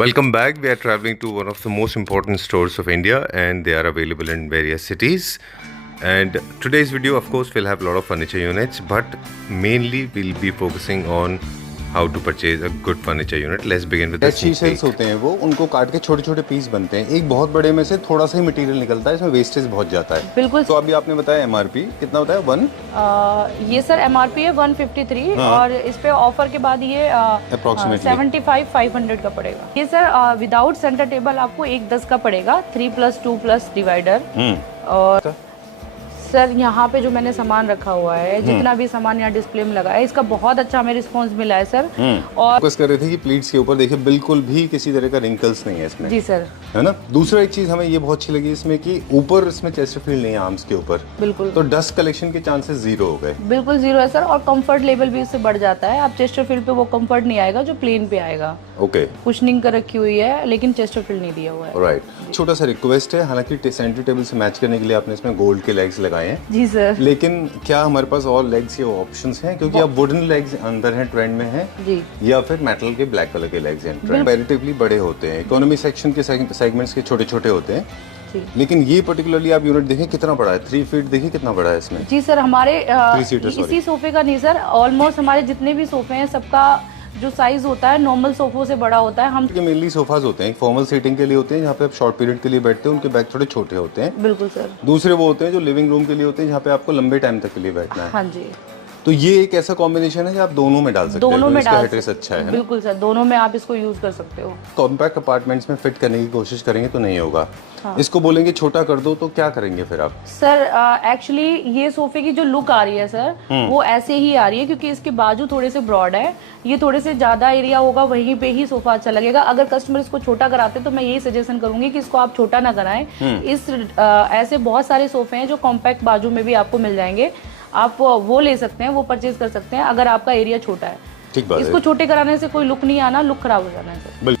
Welcome back. We are traveling to one of the most important stores of India, and they are available in various cities. And today's video, of course, will have a lot of furniture units, but mainly we'll be focusing on how to purchase a good furniture unit. Let's begin with the अच्छी sales होते हैं वो, उनको काट के छोटे छोटे piece बनते हैं। एक बहुत बड़े में से थोड़ा सा ही मटेरियल निकलता है, इसमें वेस्टेज बहुत जाता है। बिल्कुल। तो अभी आपने बताया एमआरपी कितना बताया? ये सर एमआरपी है 153 और इस पे ऑफर के बाद ये Approximately 75,500 का पड़ेगा। ये सर विदाउट सेंटर टेबल आपको 110 का पड़ेगा, 3+2+ डिवाइडर। और सर यहाँ पे जो मैंने सामान रखा हुआ है, जितना भी सामान यहाँ डिस्प्ले में लगा है, इसका बहुत अच्छा हमें रिस्पांस मिला है सर। और फोकस कर रहे थे कि प्लीट्स के ऊपर देखिए बिल्कुल भी किसी तरह का रिंकल्स नहीं है इसमें। जी सर, है ना। दूसरा एक चीज हमें ये बहुत अच्छी लगी इसमें कि ऊपर इसमें चेस्टरफील्ड नहीं है आर्म्स के ऊपर। बिल्कुल। तो डस्ट कलेक्शन के चांसेस जीरो हो गए। बिल्कुल जीरो है सर, और कंफर्ट लेवल भी इससे बढ़ जाता है। आप चेस्टरफील्ड पे वो कंफर्ट नहीं आएगा जो प्लेन पे आएगा। ओके। कुशनिंग कर रखी हुई है लेकिन चेस्टरफील्ड नहीं दिया हुआ है। राइट। छोटा सा रिक्वेस्ट है, हालांकि सेंटर टेबल से मैच करने के लिए आपने इसमें गोल्ड के लेग्स लगाए हैं। जी सर। लेकिन क्या हमारे पास और लेग्स के ऑप्शंस हैं? क्योंकि अब वुडन लेग्स अंदर हैं, ट्रेंड में हैं जी, या फिर मेटल के ब्लैक कलर के लेग्स हैं। कंपैरेटिवली बड़े होते हैं, इकोनॉमी सेक्शन के सेगमेंट्स के छोटे छोटे होते हैं जी। लेकिन ये पर्टिकुलरली आप यूनिट देखें कितना बड़ा है, 3 फीट देखिए कितना बड़ा है इसमें। जी सर, हमारे 3 सीटर इसी सोफे का नहीं सर, ऑलमोस्ट हमारे जितने भी सोफे हैं सबका जो साइज होता है नॉर्मल सोफों से बड़ा होता है। हम मेनली सोफाज होते हैं, फॉर्मल सीटिंग के लिए होते हैं, जहाँ पे आप शॉर्ट पीरियड के लिए बैठते हैं, उनके बैग थोड़े छोटे होते हैं। बिल्कुल सर। दूसरे वो होते हैं जो लिविंग रूम के लिए होते हैं, जहाँ पे आपको लंबे टाइम तक के लिए बैठना है। हाँ जी। तो ये एक ऐसा कॉम्बिनेशन है कि आप दोनों में डाल सकते हैं। दोनों में डाल सकते हैं। अच्छा है। बिल्कुल सर, दोनों में आप इसको यूज कर सकते हो। कॉम्पैक्ट अपार्टमेंट्स में फिट करने की कोशिश करेंगे तो नहीं होगा। हाँ। इसको बोलेंगे छोटा कर दो तो क्या करेंगे फिर आप? सर एक्चुअली ये सोफे की जो लुक आ रही है सर, वो ऐसे ही आ रही है क्योंकि इसके बाजू थोड़े से ब्रॉड है। ये थोड़े से ज्यादा एरिया होगा, वहीं पे ही सोफा अच्छा लगेगा। अगर कस्टमर इसको छोटा कराते तो मैं यही सजेशन करूंगी कि इसको आप छोटा ना कराएं। ऐसे बहुत सारे सोफे हैं जो कॉम्पैक्ट बाजू में भी आपको मिल जाएंगे, आप वो ले सकते हैं, वो परचेज कर सकते हैं अगर आपका एरिया छोटा है। ठीक बात है। इसको छोटे कराने से कोई लुक नहीं आना, लुक खराब हो जाना है sir.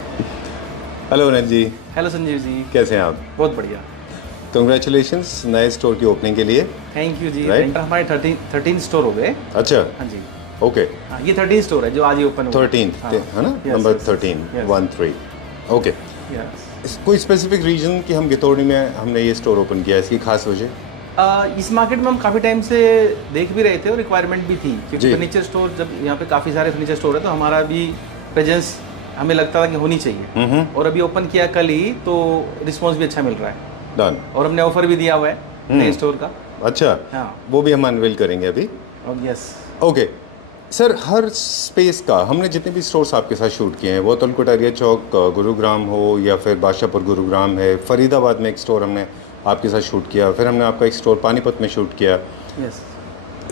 Hello Anil ji. Hello Sanjeev ji, कैसे हैं आप? बहुत बढ़िया। कंग्रेचुलेशंस नए स्टोर की ओपनिंग के लिए। थैंक यू जी। Right? हमारे 13 स्टोर हो गए। अच्छा। हाँ जी। ओके। हाँ, ये 13 स्टोर है जो आज ही ओपन हुआ। 13 हाँ। है ना, Yes, number yes, 13 yes. 13। Okay. Yes. कोई स्पेसिफिक रीजन कि हम गितौड़ी में हमने ये स्टोर ओपन किया, इसकी खास वजह? इस मार्केट में हम काफ़ी टाइम से देख भी रहे थे और रिक्वायरमेंट भी थी, क्योंकि जी। फर्नीचर स्टोर, जब यहाँ पे काफ़ी सारे फर्नीचर स्टोर है तो हमारा भी प्रेजेंस हमें लगता था कि होनी चाहिए। और अभी ओपन किया कल ही, तो रिस्पॉन्स भी अच्छा मिल रहा है। डन। और हमने ऑफर भी दिया हुआ है नए स्टोर का। अच्छा। हाँ। वो भी हम अनवील करेंगे अभी। और यस। ओके सर, हर स्पेस का हमने जितने भी स्टोर्स आपके साथ शूट किए हैं, वो तलकोटारिया चौक गुरुग्राम हो या फिर बादशाहपुर गुरुग्राम है, फरीदाबाद में एक स्टोर हमने आपके साथ शूट किया, फिर हमने आपका एक स्टोर पानीपत में शूट किया। यस।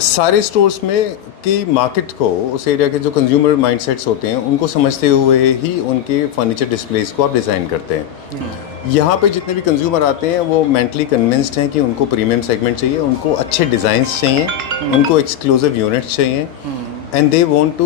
सारे स्टोर्स में की मार्केट को, उस एरिया के जो कंज्यूमर माइंडसेट्स होते हैं उनको समझते हुए ही उनके फर्नीचर डिस्प्लेस को आप डिज़ाइन करते हैं। यहाँ पे जितने भी कंज्यूमर आते हैं वो मेंटली कन्विंस्ड हैं कि उनको प्रीमियम सेगमेंट चाहिए, उनको अच्छे डिज़ाइंस चाहिए, उनको एक्सक्लूसिव यूनिट्स चाहिए, and they want to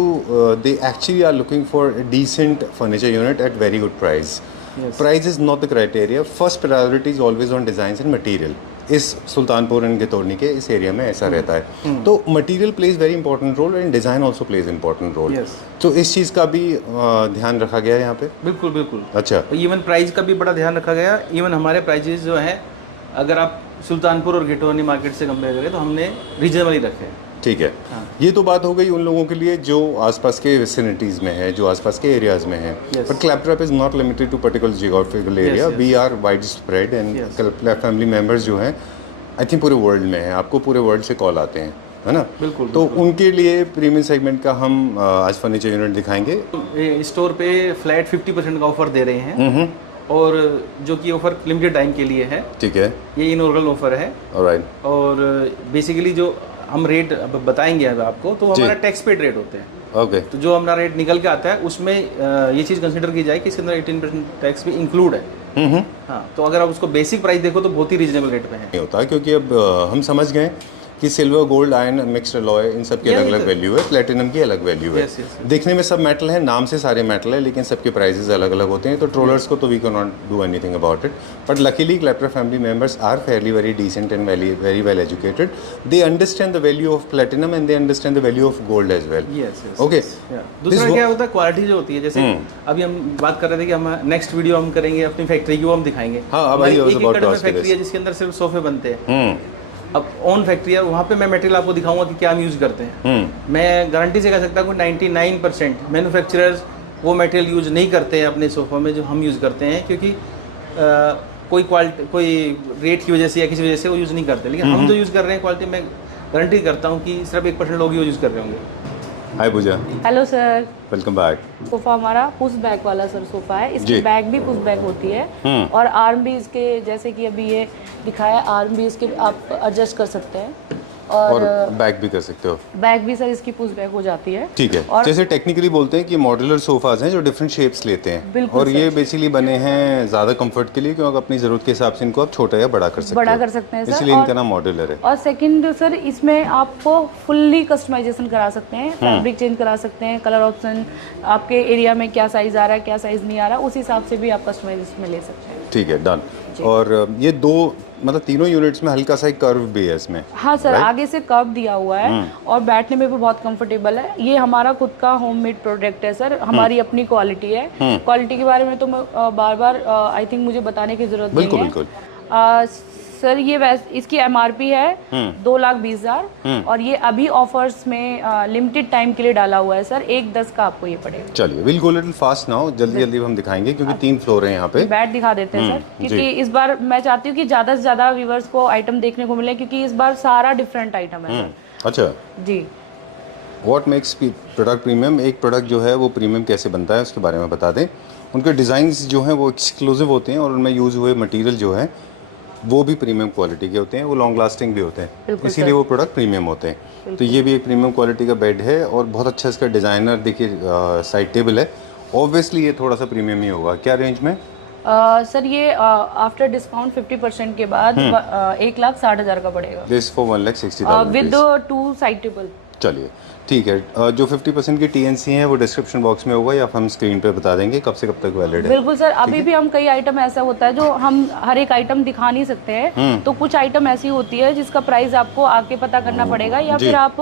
they actually are looking for a decent furniture unit at very good price. Yes. Price is not the criteria. First priority is always on designs and material. इस Sultanpur and गितौनी के इस area में ऐसा रहता है। तो material plays very important role and design also plays important role. Yes. तो इस चीज़ का भी ध्यान रखा गया है यहाँ पे? बिल्कुल बिल्कुल। अच्छा। इवन प्राइस का भी बड़ा ध्यान रखा गया। इवन हमारे प्राइजेस जो है, अगर आप सुल्तानपुर और गिटौनी मार्केट से कंपेयर करें तो हमने रीजनेबल ही रखे हैं। ठीक है। हाँ। ये तो बात हो गई उन लोगों के लिए जो आसपास के विसिनिटीज़ में है, जो आसपास के एरियाज़ में है। Yes. But Claptrap is not limited to particular geographical area. yes. We are wide spread and Yes. Claptrap family members जो हैं आई थिंक पूरे वर्ल्ड में हैं। आपको पूरे वर्ल्ड से कॉल आते हैं, है ना? बिल्कुल। तो उनके लिए प्रीमियम सेगमेंट का हम आज फर्नीचर यूनिट दिखाएंगे। स्टोर पे फ्लैट 50% का ऑफर दे रहे हैं, और जो कि ऑफर लिमिटेड टाइम के लिए है। ठीक है। ये इनऑर्गल ऑफर है। ऑलराइट। और बेसिकली जो हम रेट अब बताएंगे अब आपको, तो हमारा टैक्स पेड रेट होते हैं। ओके। तो जो हमारा रेट निकल के आता है उसमें ये चीज़ कंसिडर की जाए कि इसके अंदर 18% टैक्स भी इंक्लूड है। हाँ, तो अगर आप उसको बेसिक प्राइस देखो तो बहुत ही रीजनेबल रेट पे है। नहीं होता, क्योंकि अब हम समझ गए कि silver, gold, iron, mixed alloy, इन सब की Yeah, अलग ये अलग तो- वैल्यू है, प्लेटिनम की अलग वैल्यू है। Yes, yes, yes. देखने में सब मेटल है, नाम से सारे मेटल है, लेकिन सबके प्राइसेस अलग अलग होते हैं। तो ट्रोलर्स को तो we can not do anything about it, but luckily Claptrap family members are fairly very decent and very well educated. They understand the value of platinum and they understand the value of gold as well. Yes, yes, okay, दूसरा क्या होता है, quality जो होती है, जैसे अभी हम बात कर रहे थे कि हम नेक्स्ट वीडियो हम करेंगे अपनी फैक्ट्री की, वो हम दिखाएंगे। हाँ, अब हमारी I was एक about एकड़ to में ask you फैक्ट्री this. है जिसके अंदर सिर्फ सोफे बनते हैं। अब ओन फैक्ट्री है, वहाँ पे मैं मटेरियल आपको दिखाऊंगा कि क्या हम यूज़ करते हैं। मैं गारंटी से कह सकता हूँ कि 99% मैन्युफैक्चरर्स वो मटेरियल यूज़ नहीं करते हैं अपने सोफा में जो हम यूज़ करते हैं, क्योंकि कोई क्वालिटी, कोई रेट की वजह से या किसी वजह से वो यूज़ नहीं करते। लेकिन हम जो यूज़ कर रहे हैं क्वालिटी, मैं गारंटी करता हूँ कि सिर्फ 1% लोग यूज़ कर रहे होंगे। Hi Pooja, hello sir. Welcome back. Sofa हमारा पुश बैक वाला सर सोफा है, इसकी जी। बैक भी पुश बैक होती है और आर्म भी इसके, जैसे कि अभी ये दिखाया, आर्म भी इसके आप एडजस्ट कर सकते हैं और और बैक भी कर सकते हो। बैक भी सर इसकी पुश बैक हो जाती है। ठीक है, और जैसे टेक्निकली बोलते हैं कि मॉड्यूलर सोफाज हैं जो डिफरेंट शेप्स लेते हैं, बिल्कुल और सर। ये बेसिकली बने हैं ज़्यादा कंफर्ट के लिए, क्योंकि अपनी ज़रूरत के हिसाब से इनको आप छोटा या बड़ा कर सकते बड़ा हो। कर सकते हैं सर। इसलिए और- इनका नाम मॉड्यूलर है। और सेकंड सर, इसमें आपको फुल्ली कस्टमाइजेशन करा सकते हैं, फैब्रिक चेंज करा सकते हैं, कलर ऑप्शन, आपके एरिया में क्या साइज़ आ रहा है, क्या साइज़ नहीं आ रहा, उस हिसाब से भी आप कस्टमाइजेशन में ले सकते हैं। ठीक है, डन। और ये दो, मतलब तीनों यूनिट्स में हल्का सा एक कर्व भी है इसमें। हाँ सर, Right? आगे से कर्व दिया हुआ है और बैठने में भी बहुत कंफर्टेबल है। ये हमारा खुद का होममेड प्रोडक्ट है सर, हमारी अपनी क्वालिटी है। क्वालिटी के बारे में तो मैं बार बार आई थिंक मुझे बताने की जरूरत बिल्कुल नहीं है। बिल्कुल। सर ये इसकी MRP है 2,20,000 और ये अभी ऑफर्स में लिमिटेड टाइम के लिए डाला हुआ है सर, 1,10 का आपको ये पड़ेगा। चलिए, will go little fast now, जल्दी जल्दी हम दिखाएंगे क्योंकि 3 फ्लोर है यहाँ पे। बैट दिखा देते हैं सर, क्योंकि इस बार मैं चाहती हूँ कि ज़्यादा से ज़्यादा व्यूवर्स को आइटम देखने को मिले, क्योंकि इस बार सारा डिफरेंट आइटम है सर। अच्छा, जी व्हाट मेक्स प्रोडक्ट प्रीमियम? एक प्रोडक्ट जो है वो प्रीमियम कैसे बनता है उसके बारे में बता दें। उनके डिज़ाइंस जो हैं वो एक्सक्लूसिव होते हैं और उनमें यूज़ हुए मटेरियल जो है वो भी प्रीमियम क्वालिटी के होते हैं, वो लॉन्ग लास्टिंग भी होते हैं, बिल्कुल इसीलिए सर। वो प्रोडक्ट प्रीमियम होते हैं। तो ये भी एक प्रीमियम क्वालिटी का बेड है और बहुत अच्छा इसका डिज़ाइनर देखिए, साइड टेबल है। ऑब्वियसली ये थोड़ा सा प्रीमियम ही होगा। क्या रेंज में? सर ये आफ्टर डिस्काउंट 50% के बाद 1,60,000 का पड़ेगा this for 1,60,000 with 2 side table. चलिए ठीक है। जो 50% की TNC है वो डिस्क्रिप्शन बॉक्स में होगा या हम स्क्रीन पे बता देंगे कब से कब तक वैलिड है। बिल्कुल सर, अभी भी हम कई आइटम ऐसा होता है जो हम हर एक आइटम दिखा नहीं सकते हैं, तो कुछ आइटम ऐसी होती है जिसका प्राइस आपको आके पता करना पड़ेगा या जी। फिर आप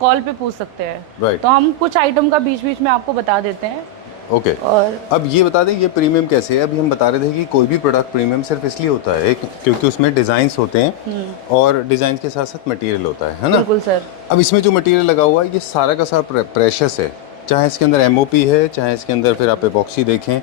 कॉल पे पूछ सकते हैं। Right. तो हम कुछ आइटम का बीच बीच में आपको बता देते हैं। ओके, और अब ये बता दें ये प्रीमियम कैसे है। अभी हम बता रहे थे कि कोई भी प्रोडक्ट प्रीमियम सिर्फ इसलिए होता है क्योंकि उसमें डिज़ाइंस होते हैं और डिज़ाइन के साथ साथ मटेरियल होता है ना। बिल्कुल सर। अब इसमें जो मटेरियल लगा हुआ है ये सारा का सारा प्रेशस है, चाहे इसके अंदर MOP है, चाहे इसके अंदर फिर आप एपॉक्सी देखें।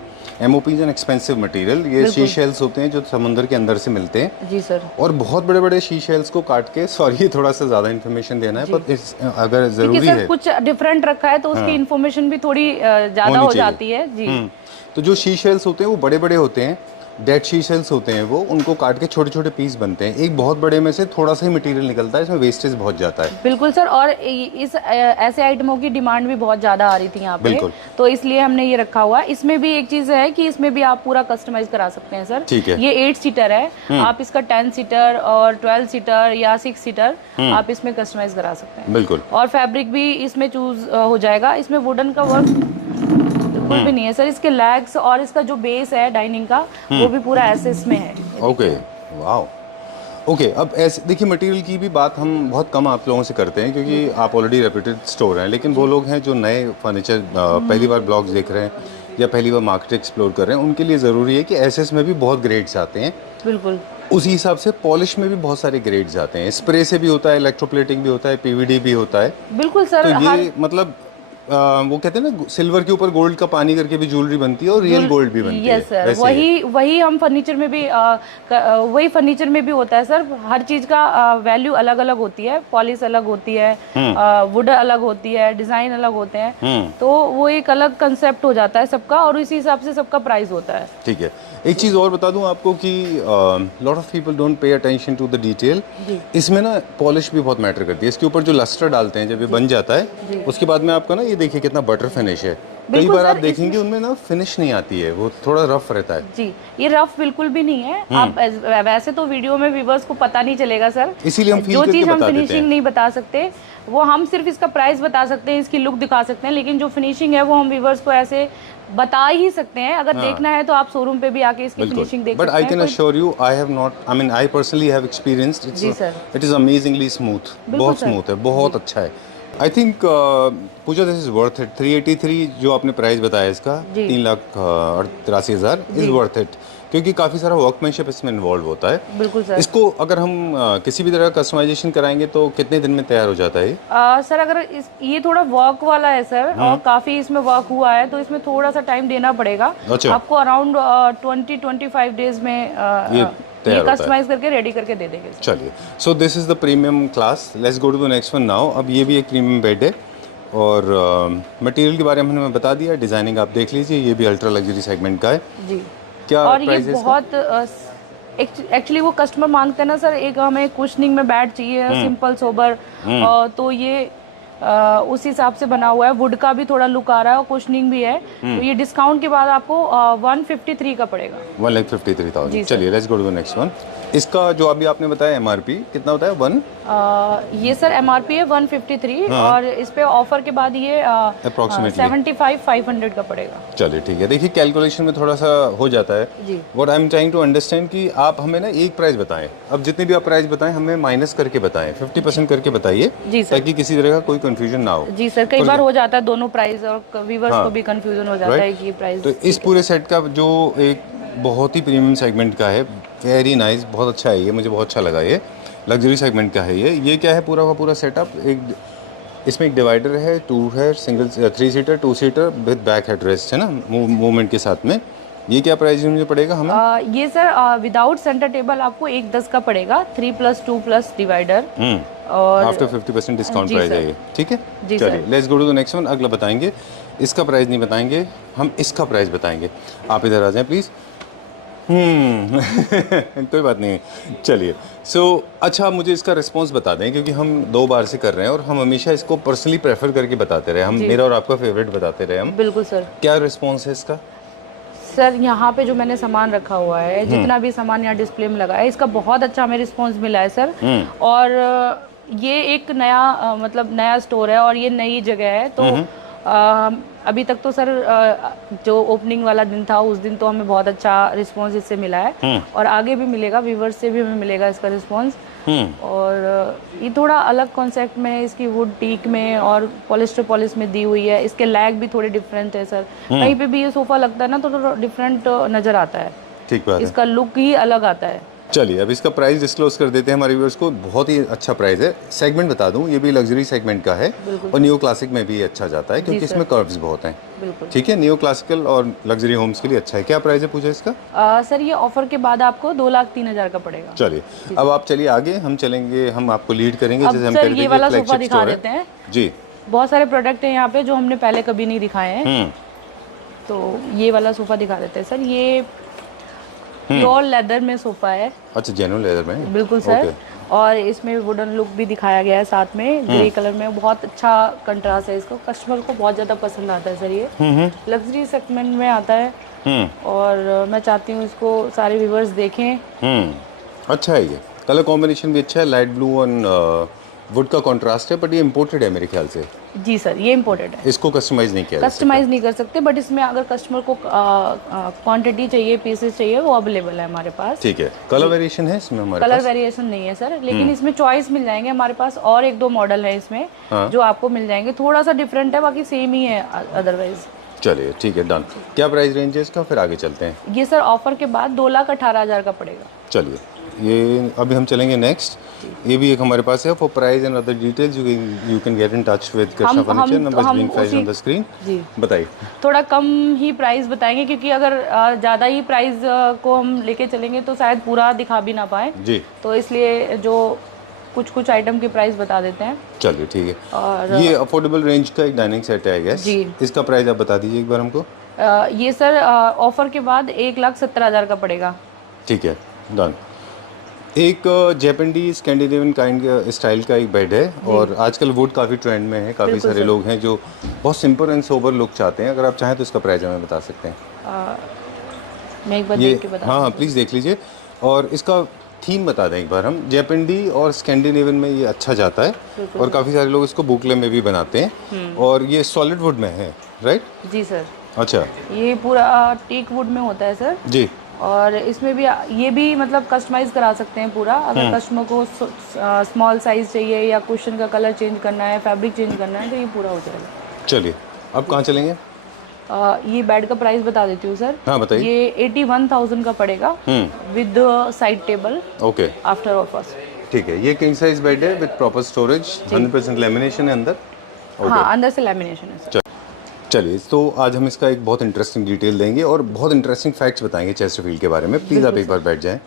MOP is an expensive material. ये शी शेल्स होते हैं जो समुद्र के अंदर से मिलते हैं जी सर। और बहुत बड़े बड़े शी शेल्स को काट के, सॉरी थोड़ा सा ज़्यादा इन्फॉर्मेशन देना है पर अगर क्योंकि ज़रूरी सर है कुछ डिफरेंट रखा है तो उसकी इन्फॉर्मेशन भी थोड़ी ज़्यादा होनी हो चाहिए। जाती है जी। तो जो शी शेल्स होते हैं वो बड़े बड़े होते हैं, डेड शी शेल्स होते हैं वो, उनको काट के छोटे छोटे पीस बनते हैं। एक बहुत बड़े में से थोड़ा सा ही मटेरियल निकलता है, इसमें वेस्टेज बहुत जाता है। बिल्कुल सर, और इस ऐसे आइटमों की डिमांड भी बहुत ज़्यादा आ रही थी यहाँ पे, बिल्कुल। तो इसलिए हमने ये रखा हुआ है। इसमें भी एक चीज़ है कि इसमें भी आप पूरा कस्टमाइज करा सकते हैं सर। ठीक है। ये 8 सीटर है, आप इसका 10 सीटर और 12 सीटर या 6 सीटर आप इसमें कस्टमाइज करा सकते हैं। बिल्कुल। और फैब्रिक भी इसमें चूज हो जाएगा। इसमें वुडन का वर्क बिल्कुल भी नहीं है सर। इसके लेग्स और इसका जो बेस है डाइनिंग का वो भी पूरा एसएस में है। Okay, wow. ओके, अब ऐसे देखिए मटेरियल की भी बात हम बहुत कम आप लोगों से करते हैं क्योंकि आप ऑलरेडी रेप्यूटेड स्टोर हैं, लेकिन वो लोग हैं जो नए फर्नीचर पहली बार ब्लॉग्स देख रहे हैं या पहली बार मार्केट एक्सप्लोर कर रहे हैं, उनके लिए ज़रूरी है कि एसएस में भी बहुत ग्रेड्स आते हैं। बिल्कुल। उसी हिसाब से पॉलिश में भी बहुत सारे ग्रेड्स आते हैं। स्प्रे से भी होता है, इलेक्ट्रोप्लेटिंग भी होता है, PVD भी होता है। बिल्कुल सर। तो ये मतलब वो कहते हैं ना सिल्वर के ऊपर गोल्ड का पानी करके भी ज्वेलरी बनती है और रियल गोल्ड भी बनती है। यस सर, वही हम फर्नीचर में भी वही फर्नीचर में भी होता है सर। हर चीज का वैल्यू अलग अलग होती है, पॉलिश अलग होती है, वुड अलग होती है, डिजाइन अलग होते हैं, तो वो एक अलग कंसेप्ट हो जाता है सबका और इसी हिसाब से सबका प्राइस होता है। ठीक है, एक चीज़ और बता दूं आपको कि lot of people don't pay attention to the detail. इसमें ना पॉलिश भी बहुत मैटर करती है। इसके ऊपर जो लस्टर डालते हैं जब ये बन जाता है उसके बाद में आपका ना ये देखिए कितना बटर फिनिश है, कई बिल्कुल बार सर, आप देखेंगे उनमें ना फिनिश नहीं आती है, वो थोड़ा रफ रहता है। जी, ये रफ बिल्कुल भी नहीं है। आप वैसे तो वीडियो में व्यूवर्स को पता नहीं चलेगा सर, इसीलिए हम फील जो करके चीज़ हम बता देते फिनिशिंग हैं। नहीं बता सकते, वो हम सिर्फ इसका प्राइस बता सकते हैं, इसकी लुक दिखा सकते हैं, लेकिन जो फिनिशिंग है वो हम व्यूवर्स को ऐसे बता ही सकते हैं। अगर देखना है तो आप शोरूम पे भी आके इसकी बिल्कुल, फिनिशिंग देख बट सकते आई हैं। कैन कोई- assure you, I have not, I mean I personally have experienced, जी sir. It is amazingly smooth, बहुत सर। स्मूथ है, बहुत अच्छा है। I think Pooja this is worth it. 383 जो आपने प्राइस बताया इसका, जी। 3,83,000 इज वर्थ इट, क्योंकि काफ़ी सारा वर्कमैनशिप इसमें इन्वॉल्व होता है। बिल्कुल सर। इसको अगर हम किसी भी तरह का कस्टमाइजेशन कराएंगे तो कितने दिन में तैयार हो जाता है ये? सर अगर ये थोड़ा वर्क वाला है सर, और काफ़ी इसमें वर्क हुआ है, तो इसमें थोड़ा सा टाइम देना पड़ेगा। अच्छा। आपको अराउंड 20-25 डेज में ये तैयार होता है। कस्टमाइज करके रेडी करके दे देंगे। चलिए, so this is the premium class, let's go to the next one now. अब ये भी एक प्रीमियम बेड है, और मटेरियल के बारे में हमने बता दिया, डिज़ाइनिंग आप देख लीजिए, ये भी अल्ट्रा लग्जरी सेगमेंट का है। जी। क्या और ये प्राइस है इसका? बहुत एक्चुअली वो कस्टमर मांगते हैं ना सर, एक हमें कुशनिंग में बेड चाहिए, सिंपल सोबर, तो ये उस हिसाब से बना हुआ है। वुड का भी थोड़ा लुक आ रहा है और कुशनिंग भी है, तो ये डिस्काउंट के बाद आपको 153 का पड़ेगा। 1,53,000। जी सर। चलिए, let's go to the next one. इसका जो अभी आपने बताया एमआरपी कितना बताया? 1 ये सर एमआरपी है 153, और इस पे ऑफर के बाद ये Approximately 75,500 का पड़ेगा। चलिए ठीक है। देखिए, कैलकुलेशन में थोड़ा सा हो जाता है। जी। What I am trying to understand कि आप हमें ना एक प्राइस बताएं, अब जितने भी आप प्राइस बताएं हमें माइनस करके बताएं, 50% करके बताइए, जी सर। ताकि किसी तरह का कोई कंफ्यूजन ना हो। जी सर, कई बार हो जाता है दोनों प्राइस, और व्यूवर्स को भी कंफ्यूजन हो जाता है कि ये प्राइस। तो इस पूरे सेट का जो एक बहुत ही प्रीमियम सेगमेंट का है, वेरी नाइस, बहुत अच्छा है ये, मुझे बहुत अच्छा लगा। ये लग्जरी सेगमेंट का है। ये क्या है पूरा का पूरा सेटअप? एक इसमें एक डिवाइडर है, 2 है, single 3 seater 2 seater with back headrest है ना, मूवमेंट के साथ में। ये क्या प्राइस में पड़ेगा हमें? ये सर विदाउट सेंटर टेबल आपको 110 का पड़ेगा, 3+2+ डिवाइडर, और आफ्टर 50% डिस्काउंट जी प्राइस सर। है ये, ठीक है। जी चलिए, sir. Let's go to the next one. अगला बताएंगे, इसका प्राइस नहीं बताएंगे हम, इसका प्राइस बताएंगे। आप इधर आ जाएं प्लीज़। कोई बात नहीं, चलिए। अच्छा, मुझे इसका रिस्पांस बता दें, क्योंकि हम 2 बार से कर रहे हैं और हम हमेशा इसको पर्सनली प्रेफर करके बताते रहे, हम मेरा और आपका फेवरेट बताते रहे हम। बिल्कुल सर। क्या रिस्पांस है इसका? सर यहाँ पे जो मैंने सामान रखा हुआ है, जितना भी सामान यहाँ डिस्प्ले में लगा है, इसका बहुत अच्छा हमें रिस्पांस मिला है सर। और ये एक नया मतलब नया स्टोर है और ये नई जगह है, तो अभी तक तो सर जो ओपनिंग वाला दिन था उस दिन तो हमें बहुत अच्छा रिस्पांस इससे मिला है, और आगे भी मिलेगा, व्यूवर्स से भी हमें मिलेगा इसका रिस्पांस। और ये थोड़ा अलग कॉन्सेप्ट में है, इसकी वुड टीक में और पॉलिस्टर पॉलिश में दी हुई है। इसके लैग भी थोड़े डिफरेंट है सर, कहीं पे भी ये सोफा लगता है ना तो थोड़ा डिफरेंट नज़र आता है, ठीक बात है। इसका लुक ही अलग आता है। चलिए, अब इसका प्राइस डिस्क्लोज कर देते हैं हमारे व्यूअर्स को। बहुत ही अच्छा प्राइस है। सेगमेंट बता दूं, ये भी लग्जरी सेगमेंट का है, और नियो क्लासिक में भी अच्छा जाता है, क्योंकि इसमें कर्व्स बहुत हैं। बिल्कुल ठीक है, नियो क्लासिकल और लग्जरी होम्स के लिए अच्छा है। क्या प्राइस है पूजा इसका? सर ये ऑफर के बाद आपको 2,03,000 का पड़ेगा। चलिए, अब आप चलिए आगे, हम चलेंगे, हम आपको लीड करेंगे। अब जैसे हम सर कहते ये हैं वाला कि सोफा flagship दिखा store है। देते हैं। जी। बहुत सारे प्रोडक्ट हैं यहाँ पे जो हमने पहले कभी नहीं दिखाए हैं, तो ये वाला सोफा दिखा देते हैं सर। ये प्योर लेदर में सोफा है। अच्छा, जेन्युइन लेदर में? बिल्कुल सर। ओके। और इसमें वुडन लुक भी दिखाया गया है साथ में, ग्रे कलर में, बहुत अच्छा कंट्रास्ट है इसको, कस्टमर को बहुत ज़्यादा पसंद आता है सर। ये लग्जरी सेगमेंट में आता है, और मैं चाहती हूँ इसको सारे व्यूवर्स देखें। अच्छा है, ये कलर कॉम्बिनेशन भी अच्छा है, लाइट ब्लू और वुड का कॉन्ट्रास्ट है, बट ये इम्पोर्टेड है मेरे ख्याल से। जी सर, ये इम्पोर्टेड है, इसको कस्टमाइज नहीं किया जा कस्टमाइज नहीं कर सकते, बट इसमें अगर कस्टमर को क्वांटिटी चाहिए, पीसेस चाहिए, वो अवेलेबल है हमारे पास। सकता। ठीक है, कलर वेरिएशन है इसमें हमारे कलर पास? वेरिएशन नहीं है सर, लेकिन इसमें चॉइस मिल जाएंगे हमारे पास, और 1-2 मॉडल है इसमें जो आपको मिल जाएंगे। थोड़ा सा डिफरेंट है, बाकी सेम ही है अदरवाइज। चलिए ठीक है, डन। क्या प्राइस रेंज है इसका, फिर आगे चलते हैं। ये सर ऑफर के बाद 2,18,000 का पड़ेगा। चलिए, ये अभी हम चलेंगे नेक्स्ट। ये भी एक हमारे पास है। For price and other details you can get in touch with Krishna furniture, numbers being flashed on the screen. जी, बताइए। थोड़ा कम ही प्राइस बताएंगे, क्योंकि अगर ज़्यादा ही प्राइस को हम लेके चलेंगे तो शायद पूरा दिखा भी ना पाए, जी, तो इसलिए जो कुछ आइटम के प्राइस बता देते हैं। चलिए ठीक है। और ये अफोर्डेबल रेंज का एक डाइनिंग सेट है आई गेस। जी। इसका प्राइस आप बता दीजिए एक बार हमको। ये सर ऑफर के बाद 1,70,000 का पड़ेगा। ठीक है, डन। एक जैपनीज स्कैंडिनेवियन काइंड स्टाइल का एक बेड है और आजकल वुड काफ़ी ट्रेंड में है। काफ़ी बिल्कुल सारे सर। लोग हैं जो बहुत सिंपल एंड सोबर लुक चाहते हैं। अगर आप चाहें तो इसका प्राइस हमें बता सकते हैं। मैं एक बार ये देख के बता हाँ प्लीज़ देख लीजिए और इसका थीम बता दें एक बार हम। जैपनी और स्कैंडिनेवियन में ये अच्छा जाता है और काफ़ी सारे लोग इसको बुकले में भी बनाते हैं और ये सॉलिड वुड में है, राइट? जी सर। अच्छा ये पूरा टीक वुड में होता है सर। जी। और इसमें भी ये भी मतलब कस्टमाइज करा सकते हैं पूरा। अगर कस्टमर को स्मॉल साइज चाहिए या कुशन का कलर चेंज करना है, फैब्रिक चेंज करना है, तो ये पूरा हो जाएगा। चलिए अब कहाँ चलेंगे? ये बेड का प्राइस बता देती हूँ सर। हाँ बताइए। ये 81,000 का पड़ेगा with side table okay after offers. ठीक है। ये किंग साइज बेड है विद प्रॉपर स्टोरेज, 100% लेमिनेशन है अंदर। हाँ अंदर से लैमिनेशन है सर। चलिए तो आज हम इसका एक बहुत इंटरेस्टिंग डिटेल देंगे और बहुत इंटरेस्टिंग फैक्ट्स बताएंगे चेस्टरफील्ड के बारे में। प्लीज़ आप एक बार बैठ जाएं।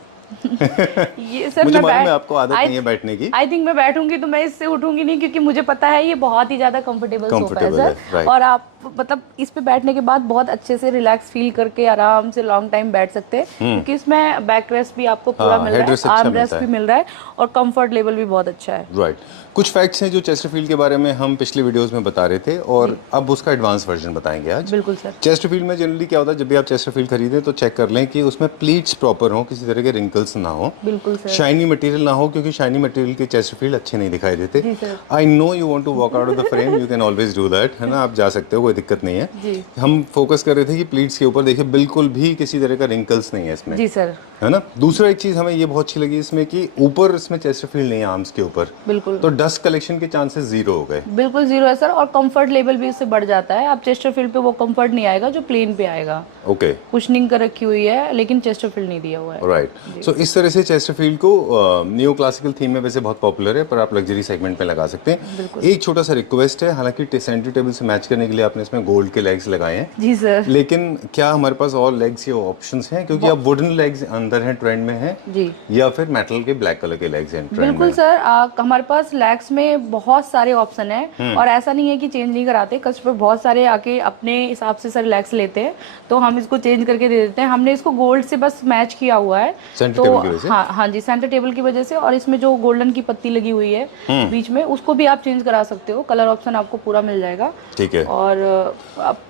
ये सर मुझे मैं मालूम है आपको आदत नहीं है बैठने की। आई थिंक मैं बैठूंगी तो मैं इससे उठूंगी नहीं, क्योंकि मुझे पता है ये बहुत ही ज्यादा कंफर्टेबल सोफा है Comfortable है, सर। right. और आप मतलब इस पे बैठने के बाद बहुत अच्छे से रिलैक्स फील करके आराम से लॉन्ग टाइम बैठ सकते हैं, क्योंकि इसमें बैक रेस्ट भी आपको पूरा मिल रहा है, headrest अच्छा आर्म रेस्ट मिलता है। भी मिल रहा है और कंफर्ट लेवल भी बहुत अच्छा है। राइट कुछ फैक्ट्स हैं जो चेस्टरफील्ड के बारे में हम पिछले वीडियोस में बता रहे थे और अब उसका एडवांस वर्जन बताएंगे आज। बिल्कुल सर। चेस्टरफील्ड में जनरली क्या होता है, जब भी आप चेस्टरफील्ड खरीदें तो चेक कर लें कि उसमें प्लीट्स प्रॉपर हो, किसी तरह के रिंकल्स ना हो, बिल्कुल सर। शाइनी मटेरियल ना हो, क्योंकि शाइनी मटेरियल के चेस्टरफील्ड अच्छे नहीं दिखाई देते। जी sir. I know you want to walk out of the frame, you can always do that, है ना? आप जा सकते हो, कोई दिक्कत नहीं है। जी। हम फोकस कर रहे थे कि प्लीट्स के ऊपर देखिए बिल्कुल भी किसी तरह का रिंकल्स नहीं है इसमें, जी सर। है ना? दूसरा एक चीज हमें ये बहुत अच्छी लगी इसमें कि ऊपर इसमें चेस्टरफील्ड नहीं है आर्म्स के ऊपर, बिल्कुल तो डस्ट कलेक्शन के चांसेस जीरो हो गए। बिल्कुल जीरो है सर। और कंफर्ट लेवल भी इससे बढ़ जाता है। आप चेस्टरफील्ड पे वो कंफर्ट नहीं आएगा जो प्लेन पे आएगा। ओके कुशनिंग कर रखी हुई है लेकिन चेस्टरफील्ड नहीं दिया हुआ है। राइट। सो इस तरह से चेस्टरफील्ड को न्यू क्लासिकल थीम में वैसे बहुत पॉपुलर है, पर आप लग्जरी सेगमेंट में लगा सकते हैं। एक छोटा सा रिक्वेस्ट है, हालांकि सेंटर टेबल से मैच करने के लिए आपने इसमें गोल्ड के लेग्स लगाए हैं, जी सर। लेकिन क्या हमारे पास और लेग्स या ऑप्शंस हैं? क्योंकि अब वुडन लेग्स अंदर हैं, ट्रेंड में है, जी या फिर मेटल के ब्लैक कलर के लेग्स हैं ट्रेंड बिल्कुल में? सर। हमारे पास लैक्स में बहुत सारे ऑप्शन है और ऐसा नहीं है कि चेंज नहीं कराते। कस्टमर बहुत सारे आके अपने हिसाब से सर लैक्स लेते हैं, तो हम इसको चेंज करके दे देते हैं। हमने इसको गोल्ड से बस मैच किया हुआ है, सेंटर तो टेबल की वजह से? हाँ जी, सेंटर टेबल की वजह से। और इसमें जो गोल्डन की पत्ती लगी हुई है बीच में, उसको भी आप चेंज करा सकते हो। कलर ऑप्शन आपको पूरा मिल जाएगा। ठीक है। और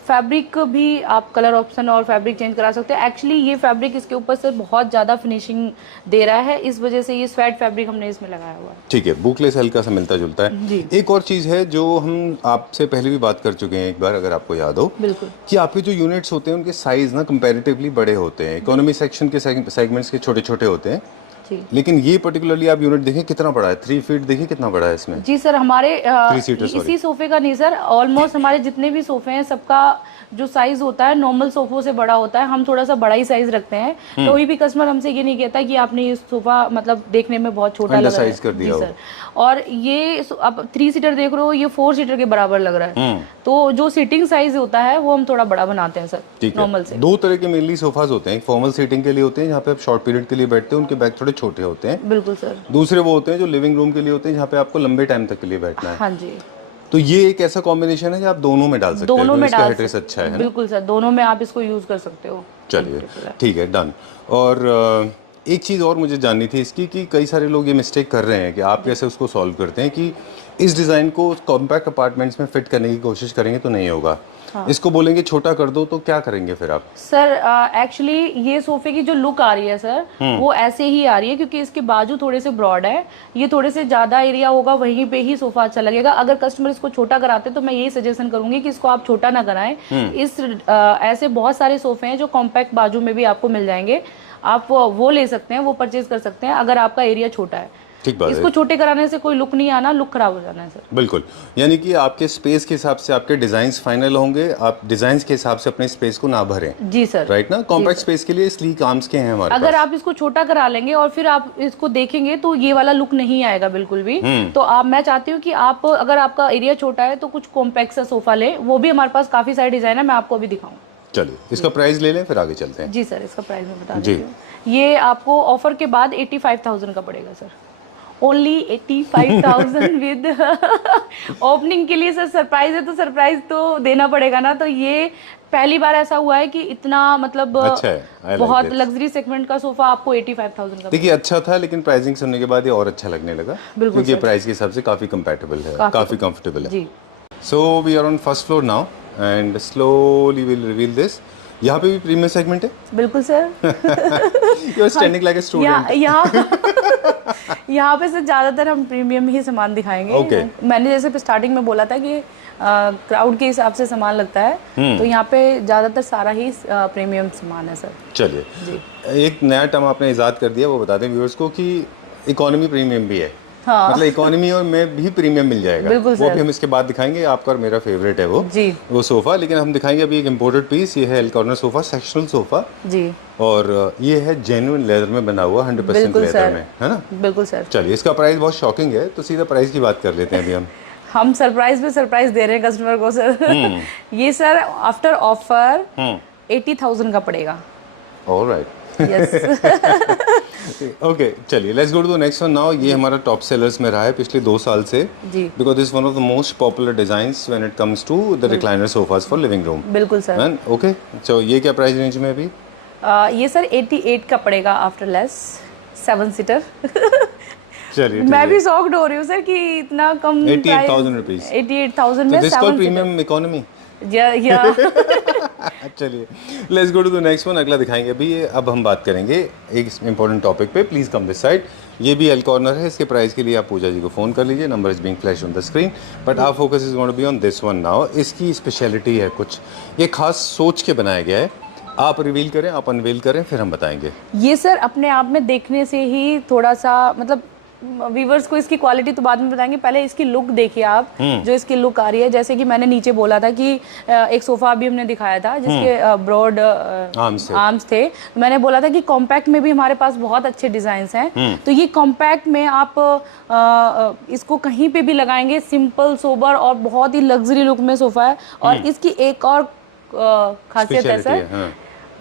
फैब्रिक भी आप कलर ऑप्शन और फैब्रिक चेंज करा सकते हैं। एक्चुअली ये फैब्रिक इसके ऊपर से बहुत ज़्यादा फिनिशिंग दे रहा है, इस वजह से ये स्वेट फैब्रिक हमने इसमें लगाया हुआ है। ठीक है, बुकले से हल्का सा मिलता जुलता है। जी। एक और चीज़ है जो हम आपसे पहले भी बात कर चुके हैं एक बार, अगर आपको याद हो, बिल्कुल कि आपके जो यूनिट्स होते हैं उनके साइज ना कंपैरेटिवली बड़े होते हैं। इकोनॉमी सेक्शन के सेगमेंट्स के छोटे छोटे होते हैं, जी। लेकिन ये पर्टिकुलरली आप यूनिट देखें कितना बड़ा है, 3 फीट देखिए कितना बड़ा है इसमें। जी सर। हमारे 3 सीटर, इसी सोफे का नहीं सर, ऑलमोस्ट हमारे जितने भी सोफे हैं सबका जो साइज होता है नॉर्मल सोफों से बड़ा होता है। हम थोड़ा सा बड़ा ही साइज रखते हैं, कोई भी कस्टमर हमसे ये नहीं कहता कि आपने ये सोफा मतलब देखने में बहुत छोटा लग रहा है। Undersize कर दिया जी हो। सर। और ये अब 3 सीटर देख रहे हो, ये 4 सीटर के बराबर लग रहा है। तो जो सीटिंग साइज होता है वो हम थोड़ा बड़ा बनाते हैं सर, ठीक नॉर्मल है। से। दो तरह के मेनली सोफाज होते हैं, एक फॉर्मल सीटिंग के लिए होते हैं जहाँ पे आप शॉर्ट पीरियड के लिए बैठते हैं, उनके बैग थोड़े छोटे होते हैं। बिल्कुल सर। दूसरे वो होते हैं जो लिविंग रूम के लिए होते हैं, जहाँ पे आपको लंबे टाइम तक के लिए बैठना है। हाँ जी। तो ये एक ऐसा कॉम्बिनेशन है जो आप दोनों में डाल सकते हैं, दोनों में इसका डाल हेडरेस्ट अच्छा है ना? बिल्कुल सर, दोनों में आप इसको यूज कर सकते हो। चलिए ठीक है, डन। और एक चीज़ और मुझे जाननी थी इसकी, कि कई सारे लोग ये मिस्टेक कर रहे हैं कि आप कैसे उसको सॉल्व करते हैं कि इस डिज़ाइन को कॉम्पैक्ट अपार्टमेंट्स में फिट करने की कोशिश करेंगे तो नहीं होगा। इसको बोलेंगे छोटा कर दो तो क्या करेंगे फिर आप? सर एक्चुअली ये सोफे की जो लुक आ रही है सर, वो ऐसे ही आ रही है क्योंकि इसके बाजू थोड़े से ब्रॉड है। ये थोड़े से ज्यादा एरिया होगा, वहीं पे ही सोफा अच्छा लगेगा। अगर कस्टमर इसको छोटा कराते तो मैं यही सजेशन करूंगी कि इसको आप छोटा ना कराएं। इस ऐसे बहुत सारे सोफे हैं जो कॉम्पैक्ट बाजू में भी आपको मिल जाएंगे, आप वो ले सकते हैं, वो परचेज कर सकते हैं अगर आपका एरिया छोटा है। ठीक बात है। इसको छोटे कराने से कोई लुक नहीं आना, लुक खराब हो जाना है सर। बिल्कुल, यानी कि आपके स्पेस के हिसाब से आपके डिजाइन्स फाइनल होंगे, आप डिजाइन्स के हिसाब से अपने स्पेस को ना भरें। जी सर। राइट ना? कॉम्पैक्ट स्पेस के लिए स्लीक आर्म्स के हैं हमारे अगर पास। आप इसको छोटा करा लेंगे और फिर आप इसको देखेंगे तो ये वाला लुक नहीं आएगा बिल्कुल भी। तो आप, मैं चाहती हूँ कि आप, अगर आपका एरिया छोटा है तो कुछ कॉम्पैक्ट सा सोफा ले। वो भी हमारे पास काफी सारे डिजाइन है, मैं आपको अभी दिखाऊं। चलिए इसका प्राइस ले लें फिर आगे चलते हैं। जी सर, इसका प्राइस मैं बता जी। देती हूँ। ये आपको ऑफर के बाद 85,000 का पड़ेगा सर। ओनली 85,000 विद ओपनिंग के लिए सर। सरप्राइज है तो सरप्राइज तो देना पड़ेगा ना, तो ये पहली बार ऐसा हुआ है कि इतना मतलब अच्छा है, I like बहुत this. लग्जरी सेगमेंट का सोफा आपको 85,000 का। देखिए अच्छा था, लेकिन प्राइसिंग सुनने के बाद ये और अच्छा लगने लगा, बिल्कुल क्योंकि सर। प्राइस के हिसाब से काफ़ी कंपैटिबल है, काफ़ी कंफर्टेबल है। जी so we are on first floor now and slowly will reveal this. यहाँ पे भी प्रीमियम सेगमेंट है। बिल्कुल sir. You are standing like a student. यहाँ पे से ज़्यादातर हम प्रीमियम ही सामान दिखाएंगे। Okay. मैंने जैसे स्टार्टिंग में बोला था कि क्राउड के हिसाब से सामान लगता है, तो यहाँ पे ज़्यादातर सारा ही प्रीमियम सामान है सर। चलिए, एक नया टर्म आपने इजाद कर दिया, वो बता दें व्यूअर्स को कि इकोनॉमी प्रीमियम भी है। हाँ। मतलब इकोनॉमी और में भी प्रीमियम मिल जाएगा। बिल्कुल वो सर। भी हम इसके बाद दिखाएंगे। आपका और मेरा फेवरेट है जी। वो सोफ़ा। लेकिन हम दिखाएंगे अभी एक इम्पोर्टेड पीस। ये है L corner sofa, sectional sofa, जी। और ये है जेन्युइन लेदर में बना हुआ, 100% बिल्कुल लेदर सर। में, है ना। बिल्कुल सर। चलिए, इसका प्राइस बहुत शॉकिंग है, तो सीधा प्राइस की बात कर लेते हैं अभी हम सरप्राइज पे सरप्राइज दे रहे हैं कस्टमर को सर। ये सर आफ्टर ऑफर 80,000 का पड़ेगा। ऑलराइट। यस। ओके, चलिए let's go to the next one now. ये हमारा टॉप सेलर्स में रहा है पिछले 2 साल से, जी। Because this one of the most popular designs when it comes to the recliner sofas for living room. बिल्कुल सर। ओके, सो ये क्या प्राइस रेंज में अभी? ये सर 88 का पड़ेगा आफ्टर लेस, 7 सीटर। चलिए, मैं भी शॉक्ड हो रही हूँ सर कि इतना कम। 88,000 रुपीज। 88,000 में दिस 7 कॉल्ड प्रीमियम इकोनॉमी। या चलिए let's go to the next one. अगला दिखाएंगे अभी। ये अब हम बात करेंगे एक इंपॉर्टेंट टॉपिक पे। Please come this side. ये भी एल कॉर्नर है। इसके प्राइस के लिए आप पूजा जी को फ़ोन कर लीजिए, number is being flash on the screen, but our focus is going to be on this one now. इसकी स्पेशलिटी है कुछ, ये खास सोच के बनाया गया है। आप रिवील करें, आप अनवेल करें, फिर हम बताएंगे। ये सर अपने आप में देखने से ही थोड़ा सा मतलब व्यूवर्स को इसकी क्वालिटी तो बाद में बताएंगे, पहले इसकी लुक देखिए आप। जो इसकी लुक आ रही है, जैसे कि मैंने नीचे बोला था कि एक सोफा अभी हमने दिखाया था जिसके ब्रॉड आर्म्स थे। मैंने बोला था कि कॉम्पैक्ट में भी हमारे पास बहुत अच्छे डिजाइन्स हैं। तो ये कॉम्पैक्ट में आप इसको कहीं पे भी लगाएंगे, सिंपल सोबर और बहुत ही लग्जरी लुक में सोफा है। और इसकी एक और खासियत है सर,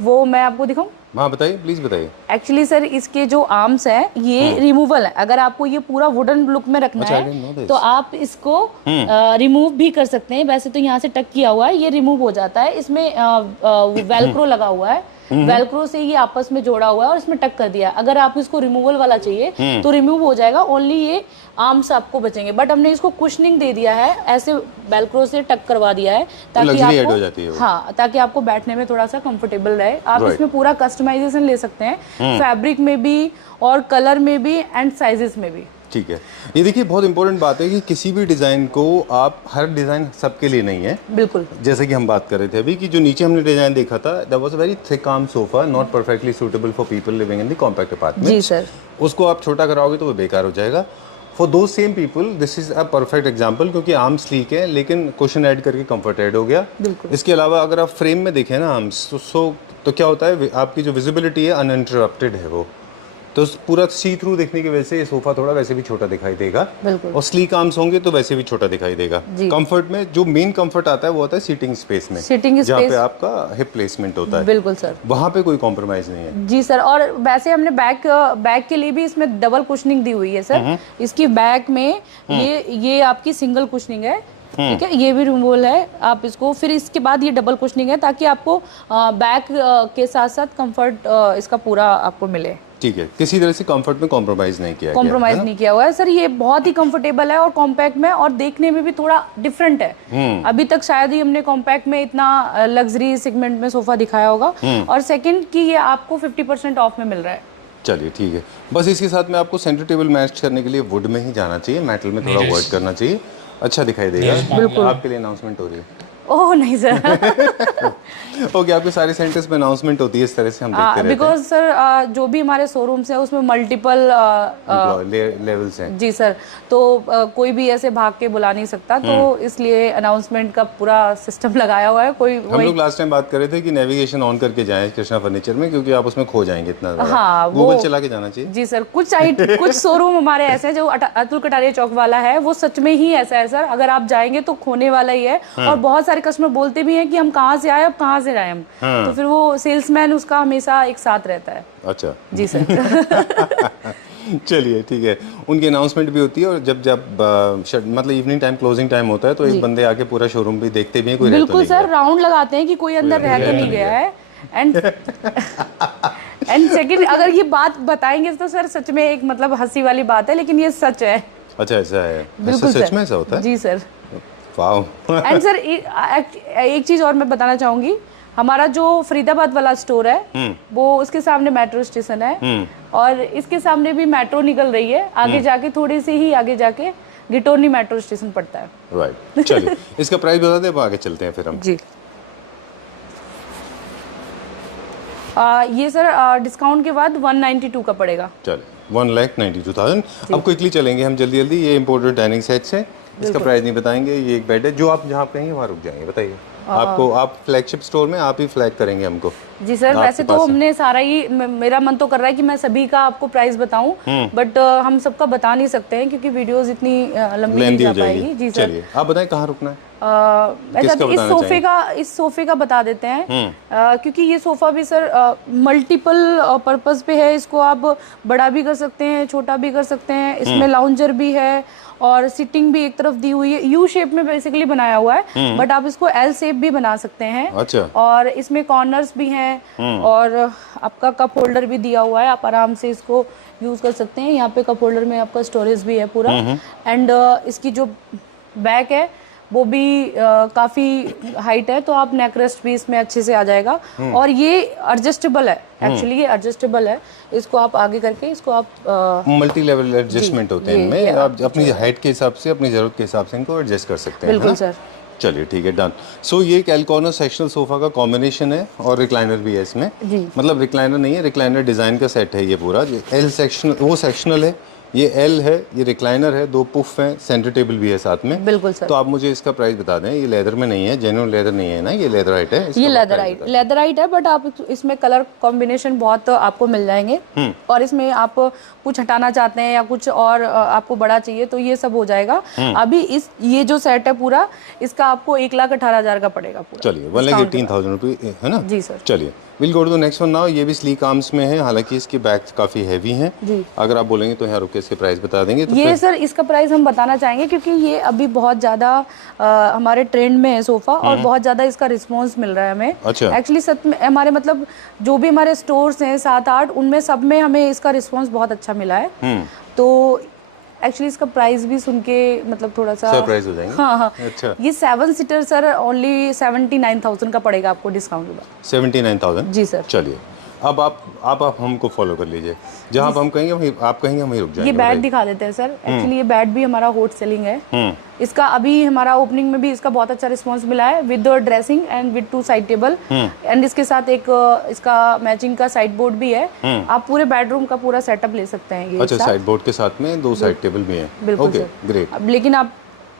वो मैं आपको दिखाऊं। हाँ बताइए, प्लीज बताइए। एक्चुअली सर इसके जो आर्म्स हैं ये रिमूवल है। अगर आपको ये पूरा वुडन लुक में रखना है तो आप इसको रिमूव भी कर सकते हैं। वैसे तो यहाँ से टक किया हुआ है, ये रिमूव हो जाता है। इसमें वेलक्रो लगा हुआ है, वेलक्रो से ये आपस में जोड़ा हुआ है और इसमें टक कर दिया है। अगर आप इसको रिमूवल वाला चाहिए तो रिमूव हो जाएगा, ओनली ये आर्म्स आपको बचेंगे। बट हमने इसको कुशनिंग दे दिया है, ऐसे वेलक्रो से टक करवा दिया है ताकि आपको, हो जाती है वो। हाँ, ताकि आपको बैठने में थोड़ा सा कंफर्टेबल रहे। आप इसमें पूरा कस्टमाइजेशन ले सकते हैं, फैब्रिक में भी और कलर में भी एंड साइजेस में भी। ठीक है, ये देखिए बहुत इंपॉर्टेंट बात है कि किसी भी डिज़ाइन को आप, हर डिज़ाइन सबके लिए नहीं है। बिल्कुल। जैसे कि हम बात कर रहे थे अभी कि जो नीचे हमने डिज़ाइन देखा था, that was a very thick arm sofa, not perfectly suitable for people living in the compact apartment. जी सर। उसको आप छोटा कराओगे तो वो बेकार हो जाएगा। फॉर दो same people this is a perfect example, क्योंकि आर्म स्लीक है लेकिन कुशन ऐड करके कंफर्ट ऐड हो गया। बिल्कुल। इसके अलावा अगर आप फ्रेम में देखें ना आर्म्स, तो क्या होता है, आपकी जो विजिबिलिटी है अनइंटरप्टेड है वो, तो पूरा सी थ्रू देखने की वजह से ये सोफा थोड़ा वैसे भी छोटा दिखाई देगा। बिल्कुल। और स्लीक आर्म्स होंगे तो वैसे भी छोटा दिखाई देगा। कंफर्ट में जो मेन कंफर्ट आता है वो आता है सीटिंग स्पेस में, जहाँ पे आपका हिप प्लेसमेंट होता है। बिल्कुल सर, वहाँ पे कोई कॉम्प्रोमाइज नहीं है। जी सर। और वैसे हमने बैक के लिए भी इसमें डबल कुशनिंग दी हुई है सर। इसकी बैक में ये आपकी सिंगल कुशनिंग है, ठीक है, ये भी रिमूवल है। आप इसको फिर इसके बाद ये डबल कुशनिंग है ताकि आपको बैक के साथ साथ कंफर्ट इसका पूरा आपको मिले। ठीक है, किसी तरह से कंफर्ट में कॉम्प्रोमाइज नहीं किया कॉम्प्रोमाइज नहीं किया हुआ है सर। ये बहुत ही कंफर्टेबल है और कॉम्पैक्ट में, और देखने में भी थोड़ा डिफरेंट है। अभी तक शायद ही हमने कॉम्पैक्ट में इतना लग्जरी सेगमेंट में सोफा दिखाया होगा। और सेकंड कि ये आपको 50% ऑफ में मिल रहा है। चलिए ठीक है, बस इसके साथ में आपको सेंटर टेबल मैच करने के लिए वुड में ही जाना चाहिए, मेटल में थोड़ा अवॉइड करना चाहिए, अच्छा दिखाई देगा। बिल्कुल, आपके लिए अनाउंसमेंट हो रही है। ओह नहीं सर। ओके, आपके सारे सेंटर्स में अनाउंसमेंट होती है इस तरह से, हम देखते रहते हैं। बिकॉज सर जो भी हमारे शोरूम्स हैं उसमें मल्टीपल लेवल्स हैं। जी सर, तो कोई भी ऐसे भाग के बुला नहीं सकता, तो इसलिए अनाउंसमेंट का पूरा सिस्टम लगाया हुआ है। हम लोग लास्ट टाइम बात कर रहे थे कि नेविगेशन ऑन करके जाएं कृष्णा फर्नीचर में, क्योंकि आप उसमें खो जाएंगे इतना ज़्यादा। हाँ, गूगल चला के जाना चाहिए। जी सर, कुछ शोरूम हमारे ऐसे हैं, जो अतुल कटारिया चौक वाला है वो सच में ही ऐसा है सर। अगर आप जाएंगे तो खोने वाला ही है। और बहुत सारे कस्टमर बोलते भी हैं कि हम कहाँ से आए, अब कहाँ से आए हम। तो फिर वो सेल्समैन उसका हमेशा एक साथ रहता है। अच्छा, जी सर। चलिए ठीक है, उनकी अनाउंसमेंट भी होती है और जब जब मतलब इवनिंग टाइम क्लोजिंग टाइम होता है तो एक बंदे आके पूरा शोरूम भी देखते भी हैं, कोई रह तो बिल्कुल नहीं सर, गया। राउंड लगाते हैं कि कोई अंदर रह तो नहीं गया है। एंड सेकंड, अगर ये बात बताएंगे तो सर सच में एक मतलब हंसी वाली बात है, लेकिन ये सच है। अच्छा ऐसा है, बिल्कुल ऐसा सच सर। में ऐसा होता है? जी सर। वाह। एंड सर एक चीज और मैं बताना चाहूंगी, हमारा जो फरीदाबाद वाला स्टोर है वो उसके सामने मेट्रो स्टेशन है और इसके सामने भी मेट्रो निकल रही है, आगे जाके थोड़ी सी ही आगे जाके गिटोनी मेट्रो स्टेशन पड़ता है। राइट, चलिए इसका प्राइस बता दें, अब आगे चलते हैं फिर हम। जी। ये सर डिस्काउंट के बाद 192 का पड़ेगा। चलिए 1,92,000। अब क्विकली चलेंगे हम जल्दी जल्दी। ये इम्पोर्टेड डाइनिंग सेट्स है, इसका प्राइस नहीं बताएंगे। ये एक बेड है, जो आप जहाँ कहेंगे वहाँ रुक जाएंगे। बताइए आपको, आप फ्लैगशिप स्टोर में आप ही फ्लैग करेंगे हमको। जी सर, वैसे तो हमने सारा ही, मेरा मन तो कर रहा है कि मैं सभी का आपको प्राइस बताऊं, बट हम सबका बता नहीं सकते हैं क्योंकि वीडियोस इतनी लंबी नहीं जा पाएगी। जी सर, चलिए आप बताएं कहाँ रुकना है। मैं चाहती हूँ इस सोफे का बता देते हैं, क्योंकि ये सोफा भी सर मल्टीपल पर्पस पे है। इसको आप बड़ा भी कर सकते हैं, छोटा भी कर सकते हैं। इसमें लाउंजर भी है और सिटिंग भी एक तरफ दी हुई है। यू शेप में बेसिकली बनाया हुआ है, बट आप इसको एल शेप भी बना सकते हैं। अच्छा। और इसमें कॉर्नर्स भी हैं और आपका कप होल्डर भी दिया हुआ है, आप आराम से इसको यूज कर सकते हैं। यहाँ पे कप होल्डर में आपका स्टोरेज भी है पूरा। एंड इसकी जो बैक है वो भी काफी हाइट है, तो आप नेक रेस्ट भी इसमें अच्छे से आ जाएगा। और ये एडजस्टेबल है, एक्चुअली ये एडजस्टेबल है। इसको आप आगे करके इसको आप मल्टी लेवल एडजस्टमेंट होते हैं इनमें, आप अपनी हाइट के हिसाब से, अपनी जरूरत के हिसाब से इनको एडजस्ट कर सकते हैं। बिल्कुल सर। चलिए ठीक है, डन। सो ये एक एल कॉर्नर सेक्शनल सोफा का कॉम्बिनेशन है और रिक्लाइनर भी है इसमें। जी। मतलब रिक्लाइनर नहीं है, रिक्लाइनर डिजाइन का सेट है ये पूरा। एल सेक्शन वो सेक्शनल है, ये एल है, ये रिक्लाइनर है, 2 पुफ हैं, सेंटर टेबल भी है साथ में। बिल्कुल सर। तो आप मुझे इसका प्राइस बता दें। ये लेदर में नहीं है, जेन्युइन लेदर नहीं है ना, ये लेदराइट है। ये लेदराइट है, बट आप इसमें कलर कॉम्बिनेशन बहुत आपको मिल जाएंगे। और इसमें आप कुछ हटाना चाहते हैं या कुछ और आपको बड़ा चाहिए तो ये सब हो जाएगा। अभी ये जो सेट है पूरा, इसका आपको 1,18,000 का पड़ेगा पूरा। चलिए 1,18,000 रुपये है ना। जी सर। चलिए will go to the next one now. ये भी स्लीक आर्म्स में है, हालांकि इसके बैग्स काफ़ी हैवी हैं। जी। अगर आप बोलेंगे तो यहाँ रुक के इसके प्राइस बता देंगे। तो ये सर इसका प्राइस हम बताना चाहेंगे क्योंकि ये अभी बहुत ज़्यादा हमारे ट्रेंड में है सोफ़ा और बहुत ज़्यादा इसका रिस्पॉन्स मिल रहा है हमें। अच्छा। एक्चुअली सच में हमारे मतलब जो भी हमारे स्टोर्स हैं 7-8, उनमें सब में हमें इसका रिस्पॉन्स बहुत अच्छा मिला है। तो एक्चुअली इसका प्राइस भी सुन के मतलब थोड़ा सा सरप्राइज हो जाएंगे। हाँ हाँ। अच्छा। ये 7 सीटर सर ओनली 79,000 का पड़ेगा आपको डिस्काउंट के बाद। 79,000। जी सर। चलिए अब आप हमको फॉलो कर लीजिए, जहाँ हम कहेंगे वहीं आप कहेंगे, वहीं रुक जाएंगे। ये बैट दिखा देते हैं सर। एक्चुअली ये बैट भी हमारा हॉट सेलिंग है। इसका अभी हमारा ओपनिंग में भी इसका बहुत अच्छा रिस्पांस मिला है, with dressing and with 2 side table and इसके साथ एक इसका मैचिंग का साइड बोर्ड भी है। आप पूरे बेडरूम का पूरा सेटअप ले सकते हैं ये। अच्छा, साइड बोर्ड के साथ में 2 साइड टेबल भी हैं। बिल्कुल ओके, ग्रेट। अब लेकिन आप